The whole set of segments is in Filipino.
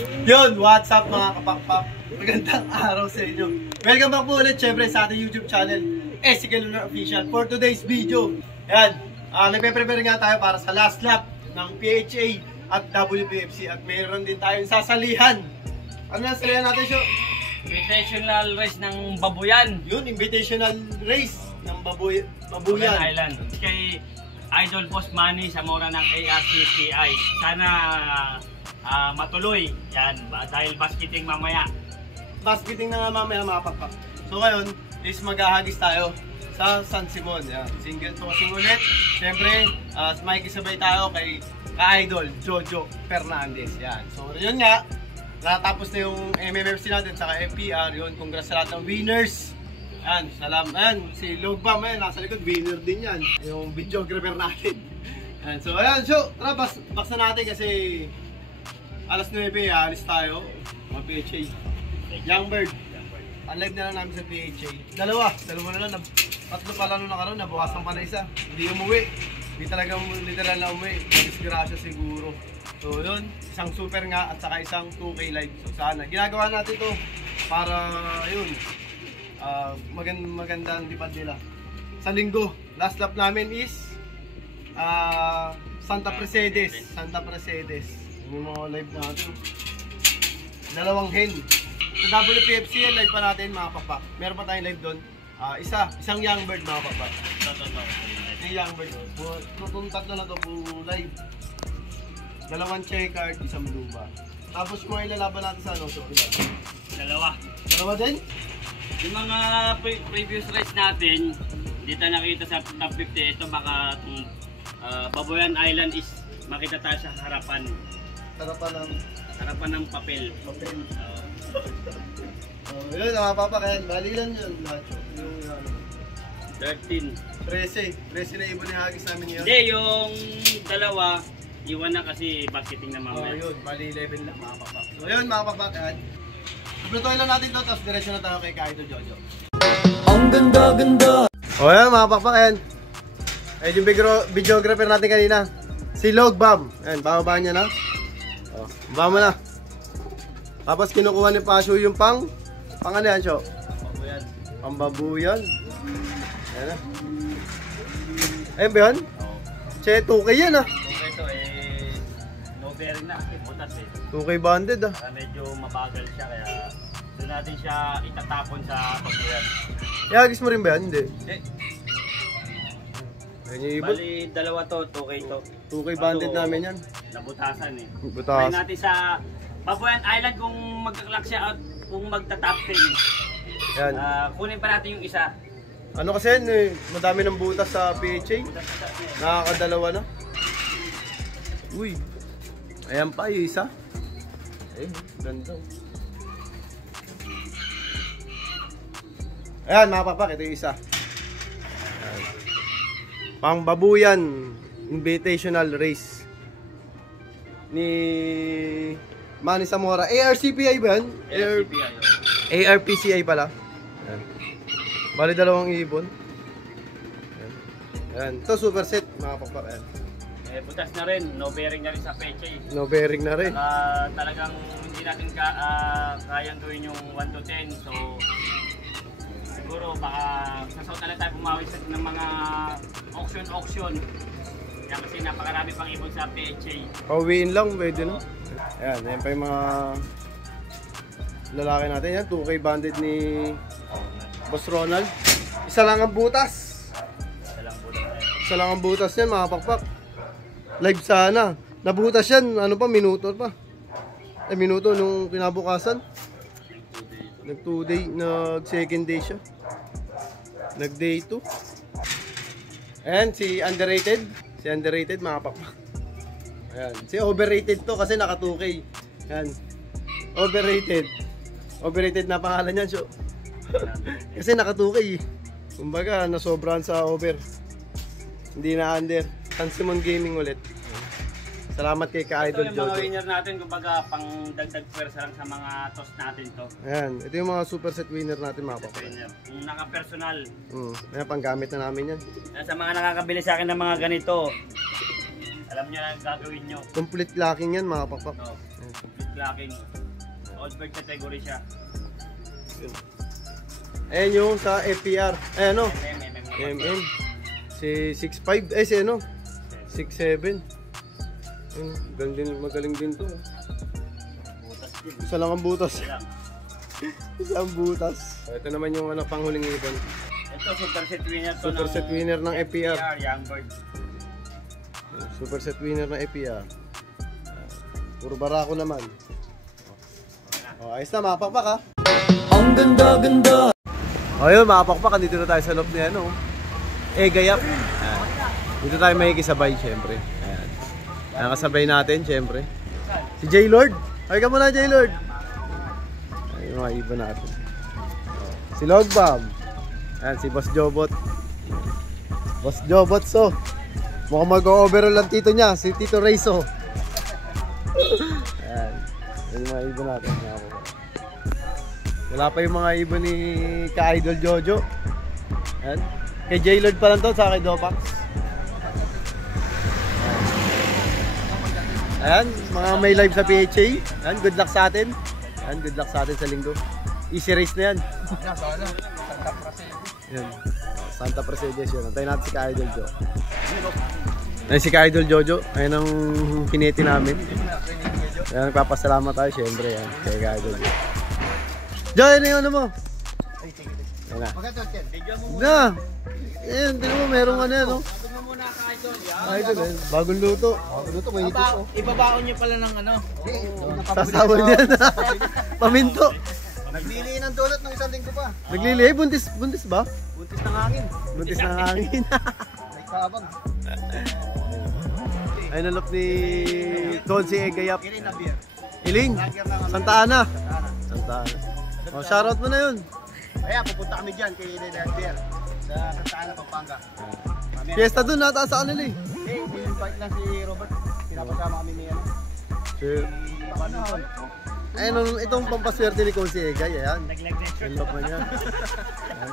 Yun, what's up mga kapakpak? Magandang araw sa inyo. Welcome back po ulit syempre sa ating YouTube channel, SK Lunar Official. For today's video, yan, nagpe-prepare nga tayo para sa last lap ng PHA at WPFC. At mayroon din tayong sasalihan. Ano na salihan natin, Syo? Invitational race ng Babuyan. Yun, invitational race ng Babuyan Island. Kay Idol Boss Manny sa mura ng ARCCI. Sana matuloy. Yan, dahil basketing mamaya. Basketing na nga mamaya mga pakpak. So ngayon, is maghahagis tayo sa San Simon. Yan. Single tossing ulit. Siyempre, makikisabay tayo kay ka-idol Jojo Fernandez. Yan. So yun nga, natapos na yung MMFC natin sa FPR. Yun, congrats sa lahat ng winners. Yan, salamat. Yan, si Logbam, nasa likod, winner din yan. Yung videographer natin. Yan, so ayan, so tara, box na natin kasi alas 9, alis tayo. Mga PHA. Youngbird. Unlive na lang namin sa PHA. Dalawa na lang. Tatlo pala nung nakaroon, nabawasan pa na isa. Hindi umuwi. Hindi talaga literal na umuwi. Disgrasya siguro. So yun, isang super nga at saka isang 2K live. So sana, ginagawa natin to para yun, magandang lipad nila. Sa linggo, last lap namin is Santa Mercedes. Yung mga live natin. Dalawang hen. Sa WPFC, live pa natin mga papak. Meron pa tayong live doon. Isang Youngbird mga papak. Yung Youngbird. Itong tatlo na to po live. Dalawang checkered, isang blue bar. Tapos kung ilalaban natin sa ano, so Dalawa din? Yung mga previous race natin, dito nakita sa top 50. Ito baka itong Babuyan Island is makita tayo sa harapan. Harapan ng papel. Yun, nakapapakayan. Bali lang yun. Yung 13 na ibon yung hagis namin yun. Hindi, yung dalawa iwan na kasi basketing na mamaya. Yun, bali 11 lang mga papak. So yun mga papak. Kompletuhin lang natin ito, tapos diretso na tayo kay Kaito Jojo. Ang ganda! O yan mga papak. Ayun yung videographer natin kanina, si Logbam. Ayan, bababa niya na. Baba mo na. Tapos kinukuha ni Pasyo yung pang ano yan, Syo? Pambabuyan. Ayan na. Ayun ba yun? Oo. Che, 2K yan ah. 2K ito no bearing na kasi butas 2K banded ah. Medyo mabagal siya kaya doon natin siya itatapon sa Babuyan. Ihagis mo rin ba yan? Hindi. Ayun yung ibon. Bali, dalawa to, 2K to. 2K banded namin yan. Nabutasan Butas. Try natin sa Babuyan Island kung magka-clock siya at kung magta-top 10. Yan. Kunin pa natin yung isa. Ano kasi yan madami ng butas sa PHA. Nakakadalawa na. Uy. Ayan pa yung isa. Ganda. Ayan mga papak, ito yung isa. Ayan. Pang Babuyan Invitational Race ni Manny Zamora. ARCPI ba yan? ARPCI pala. Ayan. Bali dalawang ibon. Ayan. Ayan. Ito super set mga papak. Ayan. Butas na rin, no bearing na rin sa peche. No bearing na rin. Talagang hindi natin kayang gawin yung 1 to 10. So siguro baka sa suot na lang tayo pumawi ng mga auction. Kaya kasi napakarami pang ibon sa PHA. Pauwiin lang, pwede no? Ayan, ayan pa yung mga lalaki natin. Yan, 2K banded ni Boss Ronald. Isa lang ang butas. Isa lang ang butas yan mga pakpak. Live sana. Nabutas yan, ano pa, minuto pa. Minuto nung kinabukasan. Nag 2 day, nag second day siya. Nag day 2. Ayan, si underrated. Si underrated mga pakpak. Ayan, si overrated to kasi naka 2K. Ayan. Overrated. Overrated na pangalan niyan, so. Kasi naka 2K. Kumbaga, nasobrahan sa over. Hindi na under. San Simon Gaming ulit. Salamat kay ka-idol Jojo. Ito yung mga winner natin, kumbaga pang dagdag pwersa lang sa mga toss natin to. Ayan, ito yung mga super set winner natin mga papak. Yung naka-personal. Ayan, panggamit na namin yan. Sa mga nakakabili sa akin ng mga ganito, alam nyo na gagawin nyo. Complete locking yan mga papak. So, Clacking. Old bird category siya. Ayan yung sa FPR. Ayan o. MM. Si 6'5". Si ano? 6'7". Magaling din to. Butas din. Isa lang ang butas. Wala. Isa ang butas. Ito naman yung ano, panghuling ibon. Ito, super set winner to Super set winner ng FPR. Young bird. Super set winner ng FPR. Puro barako naman. Ayos na, mapakpak ha. Ang ganda-ganda. Ayun, mapakpak. Dito na tayo sa loob ni ano. Gayap. Dito tayo makikisabay, syempre. Ayan. Nakasabay natin, syempre. Si J-Lord. Ay ka muna, J-Lord. Ay, yung mga ibon natin. Si Logbam. Ayan, si Boss Jobot. Boss Jobot, so. Mukhang mag-overall ang tito niya, si Tito Rayso. Ayan. Yung mga ibon natin. Wala pa yung mga ibon ni ka-idol Jojo. Ayan. Kay J-Lord pa lang to, sa kay Dopax. Ayan, mga may live sa PHA. Ayan, good luck sa atin. Ayan, good luck sa atin sa linggo. Easy race na yan. Ayan. Santa Presides yun. Antayin natin si ka-idol Jo. Ayan si ka-idol Jojo. Ayan ang piniti namin. Ayan, nagpapasalamat tayo syempre. Ayan, kay ka-idol Jo. Jo, ano yung ano mo? Ayan na. Na! Ayan, tinan mo, merong ano yan, no? Tignan mo muna ka-idol. Idol, eh. Bagong luto. Bagong luto, may nipis, oh. Ibabaon niyo pala ng ano. Sasawa niya na. Paminto. Naglili ng dulot ng isang linggo pa. Naglili, buntis ba? Buntis ng hangin. Buntis na hangin. May kabang. Ay nalop ni Tonsi Gayap. Irin na beer. Iling, Santa Ana. Santa Ana. Oh, shoutout mo na yun. Ayan, pupunta kami dyan kay Irin na beer. Sa Santa Ana, Pampanga. Fiesta dun, nataas sa kanila eh. Invite lang si Robert. Pinapasama kami ni ano. Sure. Ayun, itong pampaswerte ni Tonsi Egay, ayan. Ang lop na niya. Ayan.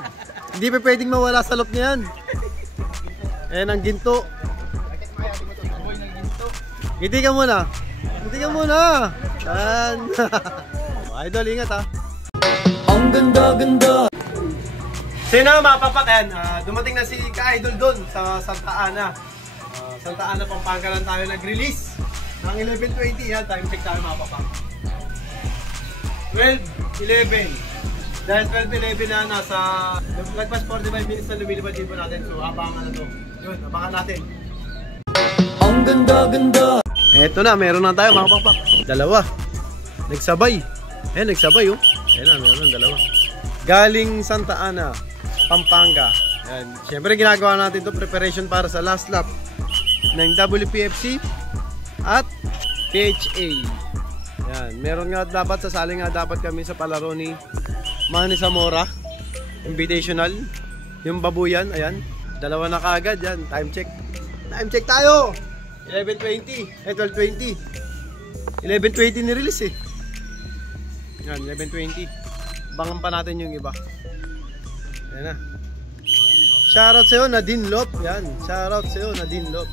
Hindi pa pwedeng mawala sa lop niya yan. Ayan ang ginto. Ngiti ka muna. Ngiti ka muna. Yan. Idol, ingat ha. Ang ganda-ganda. Sino na mapapak yan? Dumating na si ka-idol doon sa Santa Ana. Santa Ana, Pampanga lang tayo nag-release. Ng 11:20 yan. Time check tayo mapapak. 12:11. Dahil 12:11 na nasa lagpas 45 minutes na lumilipad din po natin. So abangan na to. Yun, abangan natin. Ang ganda-ganda. Eto na, meron na tayo mga pakpak. Dalawa. Nagsabay. Nagsabay oh. Ayan na, meron dalawa. Galing Santa Ana, Pampanga. Ayan. Siyempre ginagawa natin to preparation para sa last lap ng WPFC at PHA. Ayan. Meron nga dapat, sasali nga dapat kami sa palaro ni Manny Zamora Invitational. Yung babuyan, ayan. Dalawa na kaagad yan. Time check. Time check tayo! 11:20. 12:20. 11:20 ni-release eh. Yan, 11:20. Bangan pa natin yung iba. Yan na. Shoutout sa'yo, Nadine Lop. Yan. Shoutout sa'yo, Nadine Lop.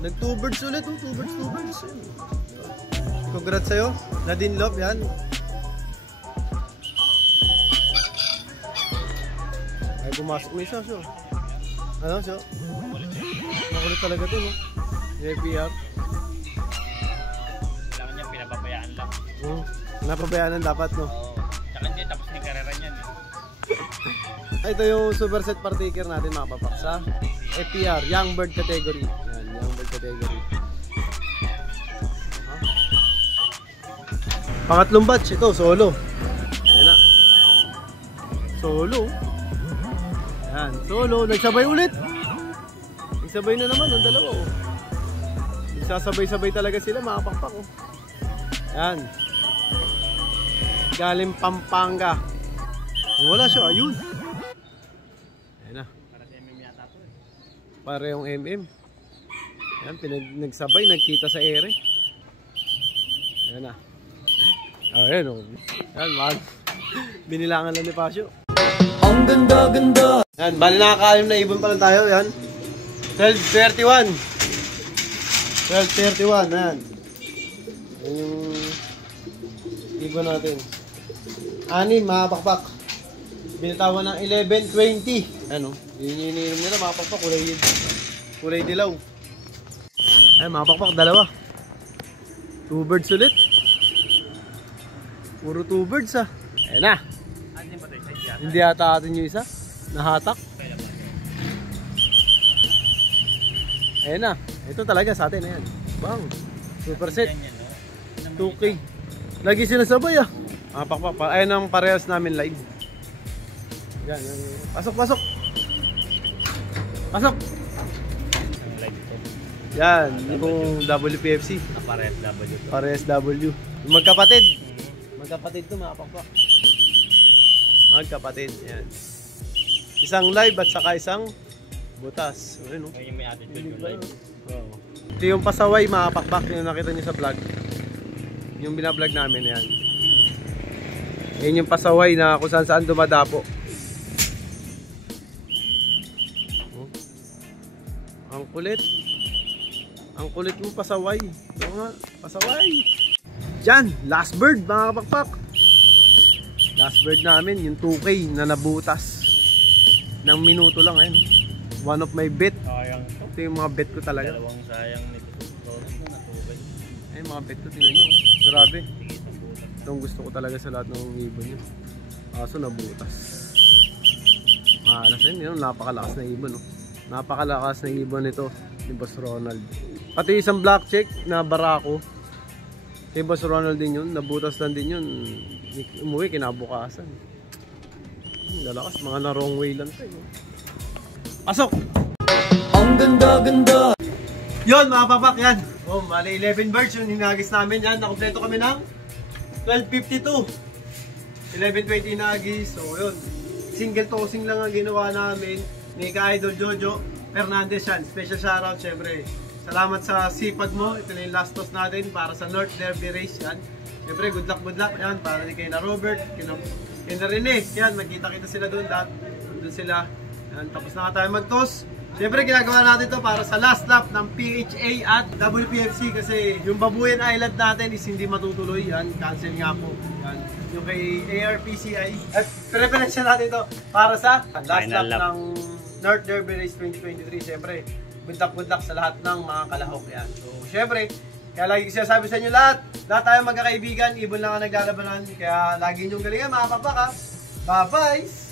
Nag 2 birds ulit. 2 birds. Congrats sa'yo, Nadine Lop. Yan. Ay, bumasok mo isa, so. Ano, so? Makulit talaga to, no? FPR. Kailangan niya, pinapabayaan lang. Napabayaan dapat, no? Oo. Tsaka hindi, tapos ni karera niyan. Ito yung super set partiker natin, mga papak, sa FPR, Young Bird category. Yan, Young Bird category. Pangatlong batch, ito, solo. Ayan na. Solo. Yan, solo, nagsabay ulit. Nagsabay na naman, ang dalawa oh. Nagsasabay-sabay talaga sila, mga pakpak oh. Yan. Galing Pampanga. Wala siya, ayun. Ayan na. Para sa MM yata to eh. Parehong MM. Yan, nagsabay, nagkita sa ere. Ayan na. Ayan oh. Yan, man. Binilangan lang ni Pasio. Ang ganda-ganda. Yan, bali nakakaalim na ibon pa lang tayo. Yan. 12:31. 12.31, ayan. Ayan yung ibon natin. Anim, mga pakpak. Binitawan ng 11.20. Ano? Yun yung iniinom nila, mga pakpak. Kulay dilaw. Ayan, mga pakpak, dalawa. 2 birds ulit. Puro 2 birds ah. Ayan na. Hindi ata atin yung isa. Nahatak. Ayan na. Ito talaga sa atin. Ayan. Bang. Super set. 2K. Lagi sinasabay ah. Pakpak. Ayan ang parehas namin live. Yan. Pasok. Pasok. Yan. Yung WPFC. Parehas W. Yung magkapatid. Magkapatid to mga pakpak. Magkapatid. Yan. Isang live at saka isang butas. Ayun, no? Yung may attitude yung live. Oh. Ito yung pasaway mga pakpak yung nakita nyo sa vlog. Yung binablog namin yan. Yan yung pasaway na kung saan dumadapo. Oh. Ang kulit. Ang kulit mo pasaway. Ito nga, pasaway. Yan, last bird mga kapakpak. Last bird namin, yung 2K na nabutas. Ng minuto lang eh. No? One of my bet. Sayang to. Ito yung mga bet ko talaga. Dalawang sayang nito. Natubay. Ay, mga bet ko, tingnan nyo. Grabe. Itong gusto ko talaga sa lahat ng ibon nyo. Kaso nabutas. Mahalas yun. Yun, napakalakas na ibon. No? Napakalakas na ibon nito ni Boss Ronald. Pati isang black check na barako. Kay Boss Ronald din yun. Nabutas lang din yun. Umuwi kinabukasan. Lalakas. Mga na wrong way lang tayo. Pasok! Ang ganda! Yun mga papak yan. Oh, mali 11 birds yung hinagis namin yan. Nakompleto kami ng 12.52. 11.20 hinagis. So yun. Single tossing lang ang ginawa namin ni Ka-Idol Jojo Fernandez yan. Special shoutout syempre. Salamat sa sipag mo. Ito na yung last toss natin para sa North Derby Race yan. Syempre good luck yan. Para kay na Robert, kina Rene. Yan, magkita-kita sila doon. Doon sila. Yan, tapos na tayo mag-toss. Siyempre ginagawa natin to para sa last lap ng PHA at WPFC kasi yung Babuyan Island natin is hindi matutuloy. Yan, cancel nga po. Yan, yung kay ARPCI. At preferensya natin to para sa last lap ng North Derby Race 2023. Siyempre, good luck sa lahat ng mga kalahok. Yan. So, siyempre, kaya lagi sinasabi sa inyo lahat tayo magkakaibigan, ibon lang ang naglalabanan. Kaya lagi niyong galingan mga papak ha. Bye-bye!